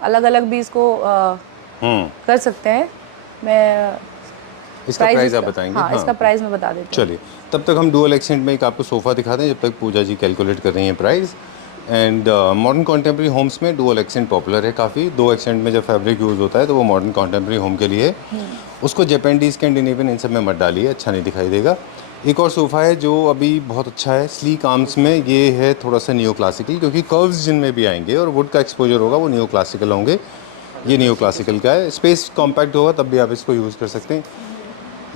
अलग अलग भी इसको कर सकते हैं। मैं इसका प्राइस आप बताएंगे? हाँ, इसका प्राइस मैं बता देती हूँ। चलिए तब तक हम डुअल एक्सेंट में एक आपको सोफ़ा दिखा दें, जब तक पूजा जी कैलकुलेट कर रही हैं price. And modern contemporary homes में डुअल एक्सेंट पॉपुलर है काफ़ी। 2 एक्सेंट में जब फैब्रिक यूज़ होता है तो वो मॉडर्न कॉन्टेम्प्रेरी होम के लिए है। उसको जैपेंडीज स्कैंडिनेवियन इन सब में मत डालिए, अच्छा नहीं दिखाई देगा। एक और सोफ़ा है जो अभी बहुत अच्छा है स्लीक आर्म्स में, ये है थोड़ा सा नियो क्लासिकल, क्योंकि कर्व्स जिनमें भी आएंगे और वुड का एक्सपोजर होगा वो नियो क्लासिकल होंगे। ये नियो क्लासिकल का है, स्पेस कॉम्पैक्ट होगा तब भी आप इसको यूज़ कर सकते हैं।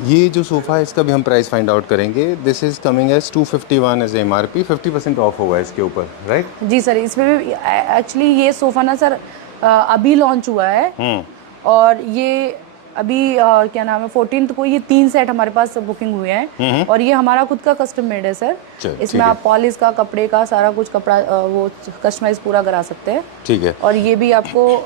ये जो सोफ़ा है इसका भी हम प्राइस फाइंड आउट करेंगे। This is coming as 251 as MRP, 50% off होगा इसके ऊपर, राइट? जी सर, इसमें भी एक्चुअली ये सोफ़ा ना सर अभी लॉन्च हुआ है और ये अभी क्या नाम है 14th को ये 3 सेट हमारे पास बुकिंग हुए हैं और ये हमारा खुद का कस्टम मेड है सर। इसमें आप पॉलिश का, कपड़े का, सारा कुछ कपड़ा वो कस्टमाइज पूरा करा सकते हैं। ठीक है। और ये भी आपको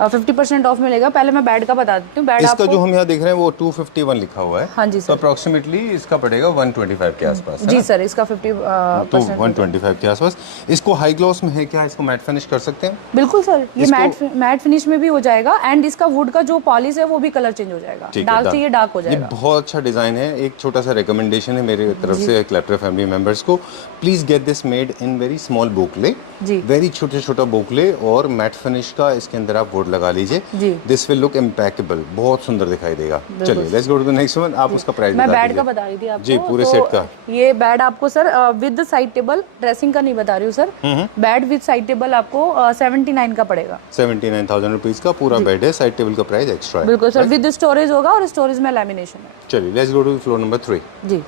50% ऑफ मिलेगा। पहले मैं बेड का बता देती हूँ। बेड इसका आपको जो हम यहाँ देख रहे हैं वो 251 लिखा हुआ है। हाँ जी सर। तो अप्रोक्सीमेटली इसका पड़ेगा 125 के आसपास। जी सर, इसका 50% 125 के आसपास। इसको हाई ग्लॉस में है क्या? इसको मैट फिनिश कर सकते हैं? बिल्कुल सर, ये मैट फिनिश में भी हो जाएगा एंड इसका वुड का जो पॉलिश है वो भी कलर चेंज हो जाएगा। डार्क चाहिए डार्क हो जाएगा। ये बहुत अच्छा डिजाइन है। एक छोटा सा रिकमेंडेशन है मेरी तरफ से क्लैप्टर फैमिली मेंबर्स को, please get this made in very small booklet जी। वेरी छोटे छोटा बोकले और मैट फिनिश का इसके अंदर आप वुड लगा लीजिए। जी। दिस विल लुक इम्पैकेबल, बहुत सुंदर दिखाई देगा। चलिए let's go to the next one. आप उसका प्राइस मैं बता बेड दीजिए। का बता रही थी आपको। जी, पूरे तो सेट का। ये बेड आपको sir with side table, dressing का नहीं बता रही हूँ sir, bed with side table आपको 79 का पड़ेगा। 79,000 रुपीज़ का पूरा बेड है, साइड टेबल का प्राइस एक्स्ट्रा है। बिल्कुल सर, विद स्टोरेज होगा और स्टोरेज में लैमिनेशन है। चलिए let's go to floor number 3। जी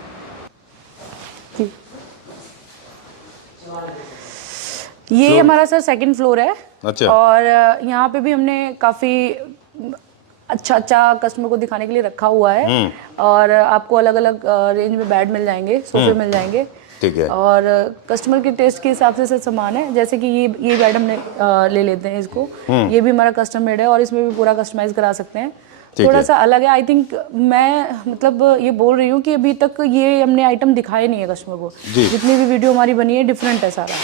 जी। ये हमारा सर सेकंड फ्लोर है। अच्छा। और यहाँ पे भी हमने काफ़ी अच्छा कस्टमर को दिखाने के लिए रखा हुआ है। और आपको अलग अलग रेंज में बेड मिल जाएंगे, सोफे मिल जाएंगे। ठीक है। और कस्टमर के टेस्ट के हिसाब से सर सामान है, जैसे कि ये बेड हमने ले लेते हैं इसको। ये भी हमारा कस्टम मेड है और इसमें भी पूरा कस्टमाइज करा सकते हैं। थोड़ा सा अलग है। आई थिंक मैं मतलब ये बोल रही हूँ कि अभी तक ये हमने आइटम दिखाए नहीं है कस्टमर को। जितनी भी वीडियो हमारी बनी है डिफरेंट है सारा।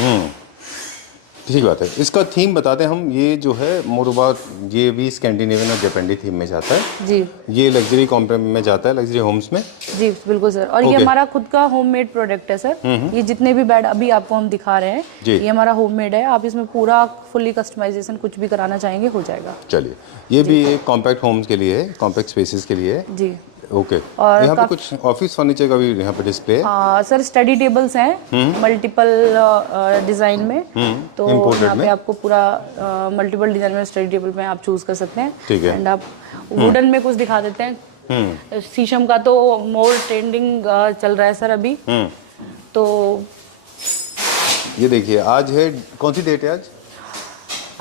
ठीक बात है। इसका थीम बताते हैं हम। ये जो है मोरबाद, ये भी स्कैंडिनेवियन और जापानी थीम में जाता है जी। ये लग्जरी कॉम्प्लेक्स में जाता है, लग्जरी होम्स में। जी बिल्कुल सर। और ये हमारा खुद का होममेड प्रोडक्ट है सर। ये जितने भी बेड अभी आपको हम दिखा रहे हैं ये हमारा होममेड है। आप इसमें पूरा फुल्ली कस्टमाइजेशन कुछ भी कराना चाहेंगे हो जाएगा। चलिए, ये भी एक कॉम्पैक्ट होम्स के लिए है, कॉम्पैक्ट स्पेसेस के लिए है। जी। ओके। और यहाँ पे कुछ ऑफिस फर्नीचर का भी यहाँ पे डिस्प्ले है। हाँ सर, स्टडी टेबल्स हैं मल्टीपल डिजाइन में। तो यहाँ पे आपको पूरा मल्टीपल डिजाइन में स्टडी टेबल में आप चूज कर सकते हैं। ठीक है। एंड आप वुडन में कुछ दिखा देते हैं। शीशम का तो मोर ट्रेंडिंग चल रहा है सर अभी। तो ये देखिए, आज है, कौन सी डेट है आज?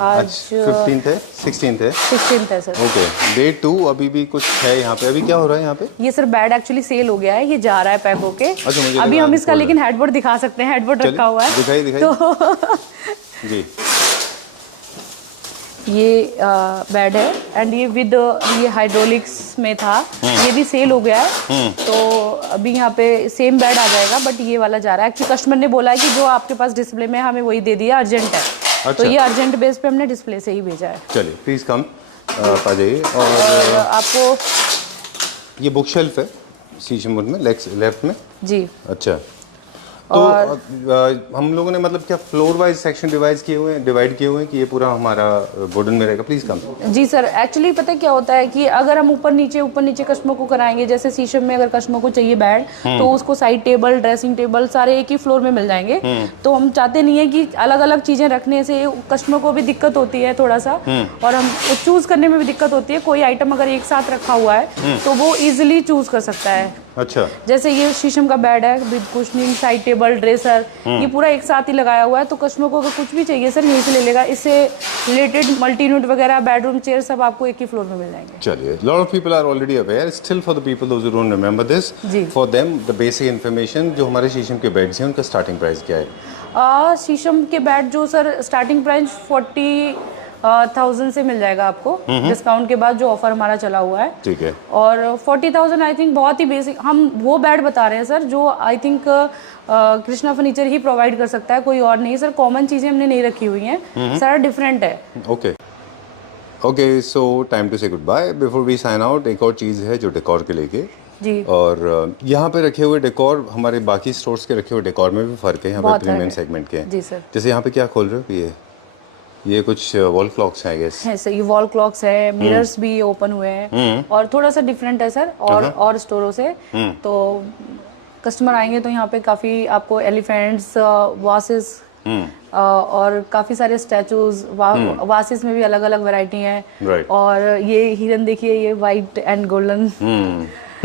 आज 15th है, 16th है। 16th है सर। ओके, डे 2 अभी भी कुछ है यहाँ पे। अभी क्या हो रहा है यहाँ पे? ये सर बेड एक्चुअली सेल हो गया है, ये जा रहा है पैक होके। अच्छा, मुझे अभी लगा हम इसका खोल लेकिन हेडबोर्ड दिखा सकते हैं। हेडबोर्ड रखा हुआ है। दिखाई तो जी। ये बेड है एंड ये विद ये हाइड्रोलिक्स में था। ये भी सेल हो गया है। तो अभी यहाँ पे सेम बेड आ जाएगा, बट ये वाला जा रहा है। एक्चुअली कस्टमर ने बोला है कि जो आपके पास डिस्प्ले में हमें वही दे दिया, अर्जेंट है। अच्छा। तो ये अर्जेंट बेस पे हमने डिस्प्ले से ही भेजा है। चलिए प्लीज़ कम आ जाइए। और आपको ये बुक शेल्फ है शीशम वुड में, लेफ्ट में। जी। अच्छा, तो हम लोगों ने मतलब क्या फ्लोर वाइज सेक्शन डिवाइड किए हुए हैं कि ये पूरा हमारा वुडन में रहेगा? Please come. जी सर, एक्चुअली पता है क्या होता है कि अगर हम ऊपर नीचे कस्टमर को कराएंगे, जैसे शीशम में अगर कस्टमर को चाहिए बेड तो उसको साइड टेबल, ड्रेसिंग टेबल सारे एक ही फ्लोर में मिल जाएंगे। तो हम चाहते नहीं है कि अलग अलग चीजें रखने से कस्टमर को भी दिक्कत होती है थोड़ा सा, और हम चूज करने में भी दिक्कत होती है। कोई आइटम अगर एक साथ रखा हुआ है तो वो इजिली चूज कर सकता है। अच्छा। जैसे ये शीशम का बेड है with cushioning, side table, dresser, ये पूरा एक साथ ही लगाया हुआ है। तो कस्टमर को अगर कुछ भी चाहिए सर यहीं से ले लेगा। इससे रिलेटेड मल्टी यूनिट वगैरह, बेडरूम चेयर सब आपको एक ही फ्लोर में मिल जाएंगे। चलिए, lot of people are already aware, still for the people those who don't remember this, for them the basic information. जो हमारे शीशम के बेड्स हैं उनका स्टार्टिंग प्राइस क्या है? शीशम के बेड जो सर स्टार्टिंग प्राइस 40,000 से मिल जाएगा आपको, डिस्काउंट के बाद जो ऑफर हमारा चला हुआ है। ठीक है। और 40,000 आई थिंक बहुत ही बेसिक, हम वो बेड बता रहे हैं सर जो I think Krishna furniture he provide कर सकता है, कोई और नहीं सर। कॉमन चीजें हमने नहीं रखी हुई हैं, सारा डिफरेंट है। Okay okay, so time to say good bye. Before we sign out, एक और चीज़ है जो डेकोर के लेके जी। और यहाँ पे रखे हुए डेकोर हमारे बाकी स्टोर्स के रखे हुए डेकोर में भी फर्क है। यहाँ पे प्रीमियम सेगमेंट के हैं। जी सर। जैसे यहाँ पे क्या खोल रहे हो? ये कुछ वॉल क्लॉक्स हैं, आई गेस। है सर, ये वॉल क्लॉक्स है, मिरर्स भी ओपन हुए हैं और थोड़ा सा डिफरेंट है सर और स्टोरों से। तो कस्टमर आएंगे तो यहाँ पे काफी आपको एलिफेंट्स, वासेस और काफी सारे स्टैचूज, वासेस में भी अलग अलग वैरायटी है। Right. और ये हिरन देखिए, ये वाइट एंड गोल्डन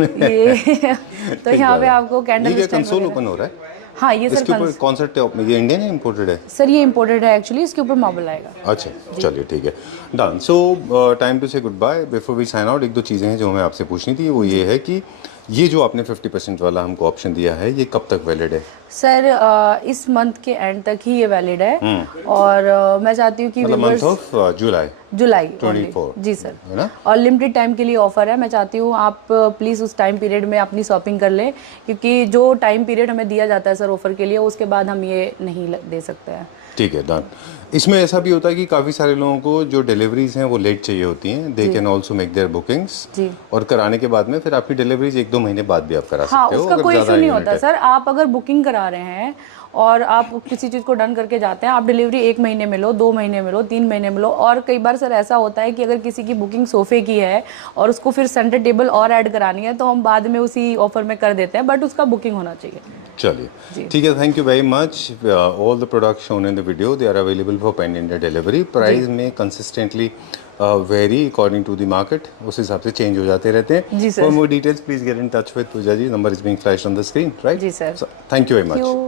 ये तो यहाँ पे आपको कैंडल कंसोल ओपन हो रहा है। हाँ ये सर इसके ऊपर कौन सा टॉप में? ये इंडियन है, इंपोर्टेड है? सर ये इंपोर्टेड है एक्चुअली, इसके ऊपर मार्बल आएगा। अच्छा, चलिए ठीक है, done. So time to say good bye. Before we sign out, एक दो चीज़ें हैं जो हमें आपसे पूछनी थी। वो ये है कि ये जो आपने 50% वाला हमको ऑप्शन दिया है, ये कब तक वैलिड है? सर इस मंथ के एंड तक ही ये वैलिड है। और मैं चाहती हूँ कि मंथ ऑफ जुलाई 24 जी सर, है ना? और लिमिटेड टाइम के लिए ऑफर है। मैं चाहती हूँ आप प्लीज़ उस टाइम पीरियड में अपनी शॉपिंग कर लें, क्योंकि जो टाइम पीरियड हमें दिया जाता है सर ऑफर के लिए, उसके बाद हम ये नहीं दे सकते हैं। ठीक है, डन। इसमें ऐसा भी होता है कि काफ़ी सारे लोगों को जो डिलीवरीज हैं वो लेट चाहिए होती हैं, they can also make their bookings, जी। और कराने के बाद में फिर आपकी डिलीवरीज 1-2 महीने बाद भी आप करा हाँ, सकते हो उसका अगर कोई इशू ज़्यादा नहीं यूनिट होता है। सर। आप अगर बुकिंग करा रहे हैं और आप किसी चीज़ को डन करके जाते हैं, आप डिलीवरी 1 महीने में लो, 2 महीने में लो, 3 महीने में लो। और कई बार सर ऐसा होता है कि अगर किसी की बुकिंग सोफे की है और उसको फिर सेंटर टेबल और ऐड करानी है, तो हम बाद में उसी ऑफर में कर देते हैं, बट उसका बुकिंग होना चाहिए। चलिए ठीक है, thank you very much. All the products shown in the video they are available for pan India delivery. Price में consistently vary according to the market, उस हिसाब से चेंज हो जाते रहते हैं। जी sir. For more details please get in touch with Pooja ji, number is being flashed on the screen, right? जी sir. Thank you very much. Thank you.